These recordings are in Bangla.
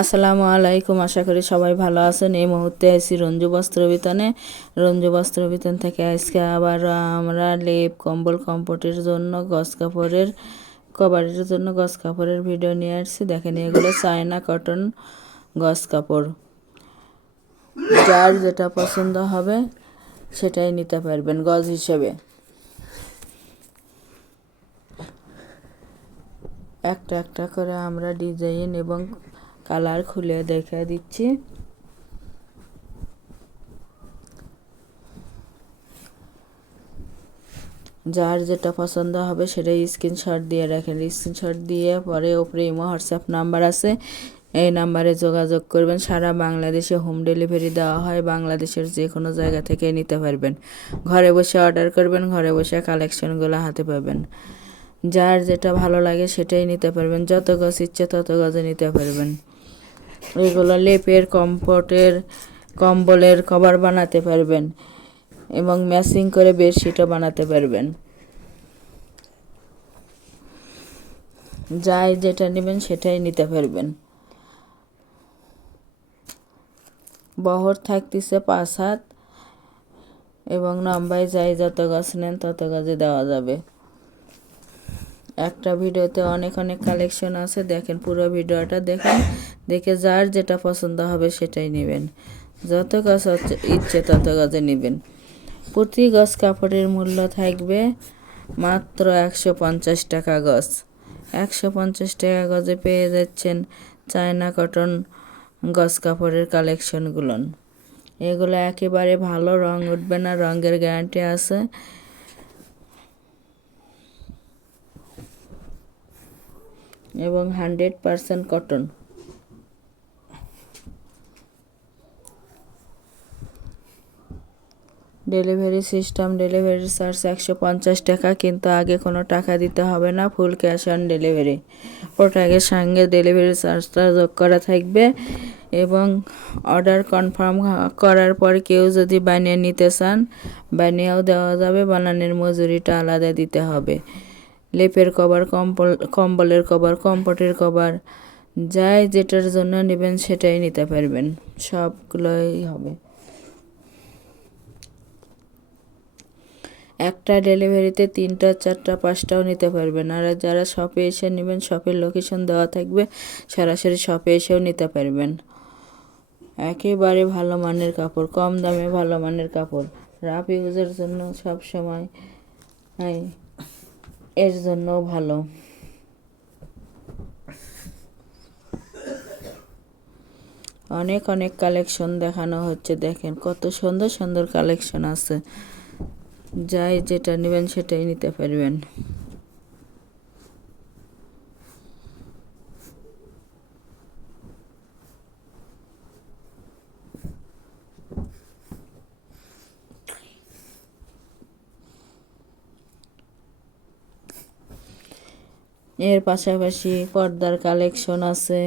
আসসালামু আলাইকুম, আশা করি সবাই ভালো আছেন। এই মুহূর্তে আছি রঞ্জু বস্ত্রবিতানে। রঞ্জু বস্ত্রবিতান থেকে আজকে আবার আমরা লেপ, কম্বল, কম্পোটের জন্য গজ কাপড়ের কভারের জন্য গজ কাপড়ের ভিডিও নিয়ে আসছি। দেখেন, এগুলো চায়না কটন গজ কাপড়। যার যেটা পছন্দ হবে সেটাই নিতে পারবেন গজ হিসেবে। একটা একটা করে আমরা ডিজাইন এবং কালার খুলে দেখা দিচ্ছি। যার যেটা পছন্দ হবে সেটাই স্ক্রিনশট দিয়ে রাখেন। স্ক্রিনশট দিয়ে পরে ওপরে ইমো হোয়াটসঅ্যাপ নাম্বার আছে, এই নাম্বারে যোগাযোগ করবেন। সারা বাংলাদেশে হোম ডেলিভারি দেওয়া হয়। বাংলাদেশের যে কোনো জায়গা থেকে নিতে পারবেন। ঘরে বসে অর্ডার করবেন, ঘরে বসে কালেকশনগুলো হাতে পাবেন। যার যেটা ভালো লাগে সেটাই নিতে পারবেন। যত গজ ইচ্ছে তত গজে নিতে পারবেন। এগুলো লেপের, কম্পোটের, কম্বলের কভার বানাতে পারবেন এবং ম্যাচিং করে বেডশিটও বানাতে পারবেন। যাই যেটা নেবেন সেটাই নিতে পারবেন। বহর থাকতেছে 5 হাত এবং লম্বায় যাই যত গাছ নেন তত গাছে দেওয়া যাবে। একটা ভিডিওতে অনেক অনেক কালেকশন আছে, দেখেন পুরো ভিডিওটা দেখেন। দেখে যার যেটা পছন্দ হবে সেটাই নেবেন। যত গাছ ইচ্ছে তত গাছে নেবেন। প্রতি গজ কাপড়ের মূল্য থাকবে মাত্র 150 টাকা গজ। 150 টাকা গজে পেয়ে যাচ্ছেন চায়না কটন গজ কাপড়ের কালেকশনগুলো। এগুলো একেবারে ভালো, রং উঠবে না, রঙের গ্যারান্টি আছে। এবং 100% cotton. Delivery system, delivery charge 150 টাকা, কিন্তু আগে কোনো টাকা দিতে হবে না, ফুল ক্যাশ অন ডেলিভারি। প্রোডাক্টের সঙ্গে ডেলিভারি চার্জটা যোগ করা থাকবে। এবং অর্ডার কনফার্ম করার পর কেউ যদি বানিয়ে নিতে চান বানিয়েও দেওয়া যাবে, বানানোর মজুরিটা আলাদা দিতে হবে। লেপের কভার, কম্বলের কভার, কম্পোটের কভার, যাই যেটার জন্য নেবেন সেটাই নিতে পারবেন। সবগুলোই হবে। একটা ডেলিভারিতে 3টা, 4টা, 5টাও নিতে পারবেন। আর যারা শপে এসে নেবেন, শপের লোকেশন দেওয়া থাকবে, সরাসরি শপে এসেও নিতে পারবেন। একেবারে ভালো মানের কাপড়, কম দামে ভালো মানের কাপড়, রাফ ইউজের জন্য সব সময় এর জন্যও ভালো। অনেক অনেক কালেকশন দেখানো হচ্ছে, দেখেন কত সুন্দর সুন্দর কালেকশন আছে। যাই যেটা নেবেন সেটাই নিতে পারবেন। এর পাশাপাশি পর্দার কালেকশন আছে,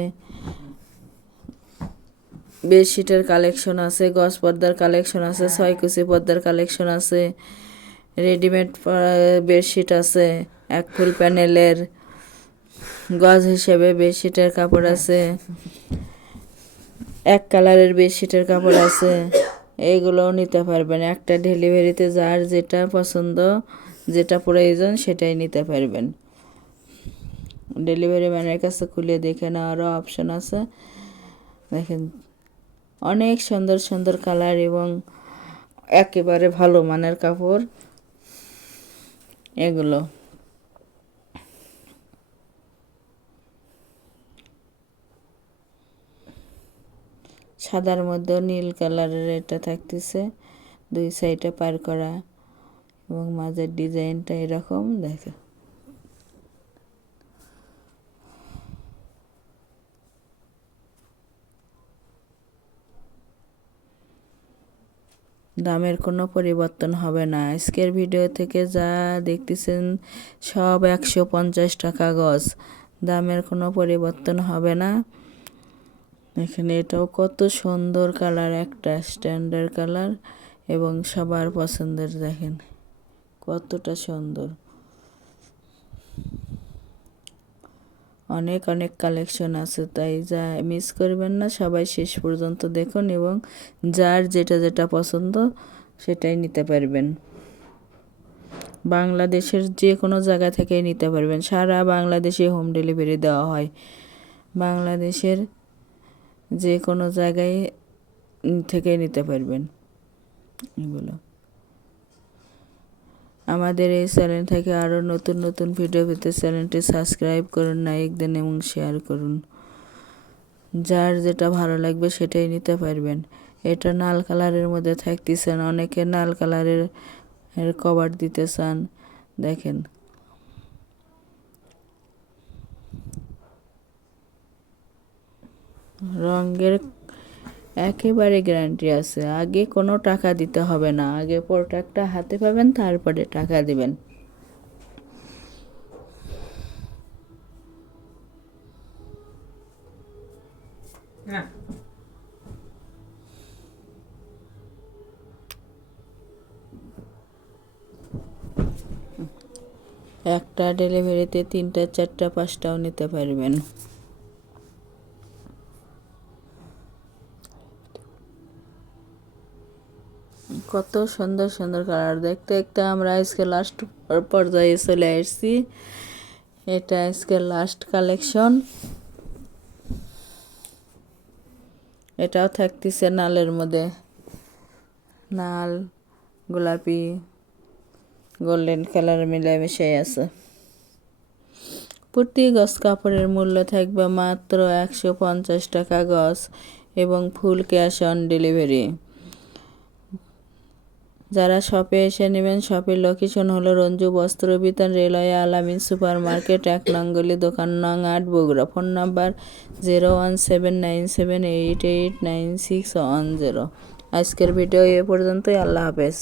বেডশিটের কালেকশন আছে, গজ পর্দার কালেকশন আছে, 6 কুচি পর্দার কালেকশন আছে, রেডিমেড বেডশিট আছে, এক ফুল প্যানেলের গজ হিসেবে বেডশিটের কাপড় আছে, এক কালারের বেডশিটের কাপড় আছে। এইগুলোও নিতে পারবেন। একটা ডেলিভারিতে যার যেটা পছন্দ, যেটা প্রয়োজন সেটাই নিতে পারবেন। ডেলিভারি ম্যানের কাছে খুলে দেখে নেওয়ারও অপশন আছে। দেখেন অনেক সুন্দর সুন্দর কালার এবং একেবারে ভালো মানের কাপড় এগুলো। সাদার মধ্যে নীল কালারের এটা থাকতেছে, 2 সাইডে পার করা এবং মাঝের ডিজাইনটা এরকম। দেখো দামের কোনো পরিবর্তন হবে না। আজকের ভিডিও থেকে যা দেখতেছেন সব 150 টাকা গজ। দামের কোনো পরিবর্তন হবে না। এখানে এটাও কত সুন্দর কালার, একটা স্ট্যান্ডার্ড কালার এবং সবার পছন্দের। দেখেন কতটা সুন্দর। অনেক অনেক কালেকশন আছে, তাই যা মিস করবেন না, সবাই শেষ পর্যন্ত দেখুন এবং যার যেটা যেটা পছন্দ সেটাই নিতে পারবেন। বাংলাদেশের যে কোনো জায়গা থেকেই নিতে পারবেন, সারা বাংলাদেশে হোম ডেলিভারি দেওয়া হয়। বাংলাদেশের যে কোনো জায়গায় থেকে নিতে পারবেন এগুলো। আমাদের এই চ্যানেল থেকে আরও নতুন নতুন ভিডিও পেতে চ্যানেলটি সাবস্ক্রাইব করুন, লাইক দেন এবং শেয়ার করুন। যার যেটা ভালো লাগবে সেটাই নিতে পারবেন। এটা লাল কালারের মধ্যে থাকতেছেন, অনেকে লাল কালারের কভার দিতে চান। দেখেন রঙের একেবারে গ্যারান্টি আছে, আগে কোনো টাকা দিতে হবে না, আগে প্রোডাক্টটা হাতে পাবেন তারপরে টাকা দিবেন। একটা ডেলিভারিতে 3টা 4টা 5টাও নিতে পারবেন। কত সুন্দর সুন্দর কালার, দেখতে দেখতে আমরা আজকে লাস্ট পর্যায়ে চলে আসছি। এটা আজকে লাস্ট কালেকশন। এটাও থাকতেছে নালের মধ্যে, নাল গোলাপি গোল্ডেন কালার মিলামিশাই আছে। প্রতি গজ কাপড়ের মূল্য থাকবে মাত্র 150 টাকা গজ এবং ফুল ক্যাশ অন ডেলিভারি। যারা শপে এসে নেবেন, শপের লোকেশন হলো রঞ্জু বস্ত্র বিতান, রেলওয়ে আলামিন সুপার মার্কেট, 1 নং গলি, দোকান নং 8, বগুড়া। Phone number 01797889610। আজকের ভিডিও এ পর্যন্তই। আল্লাহ হাফেজ।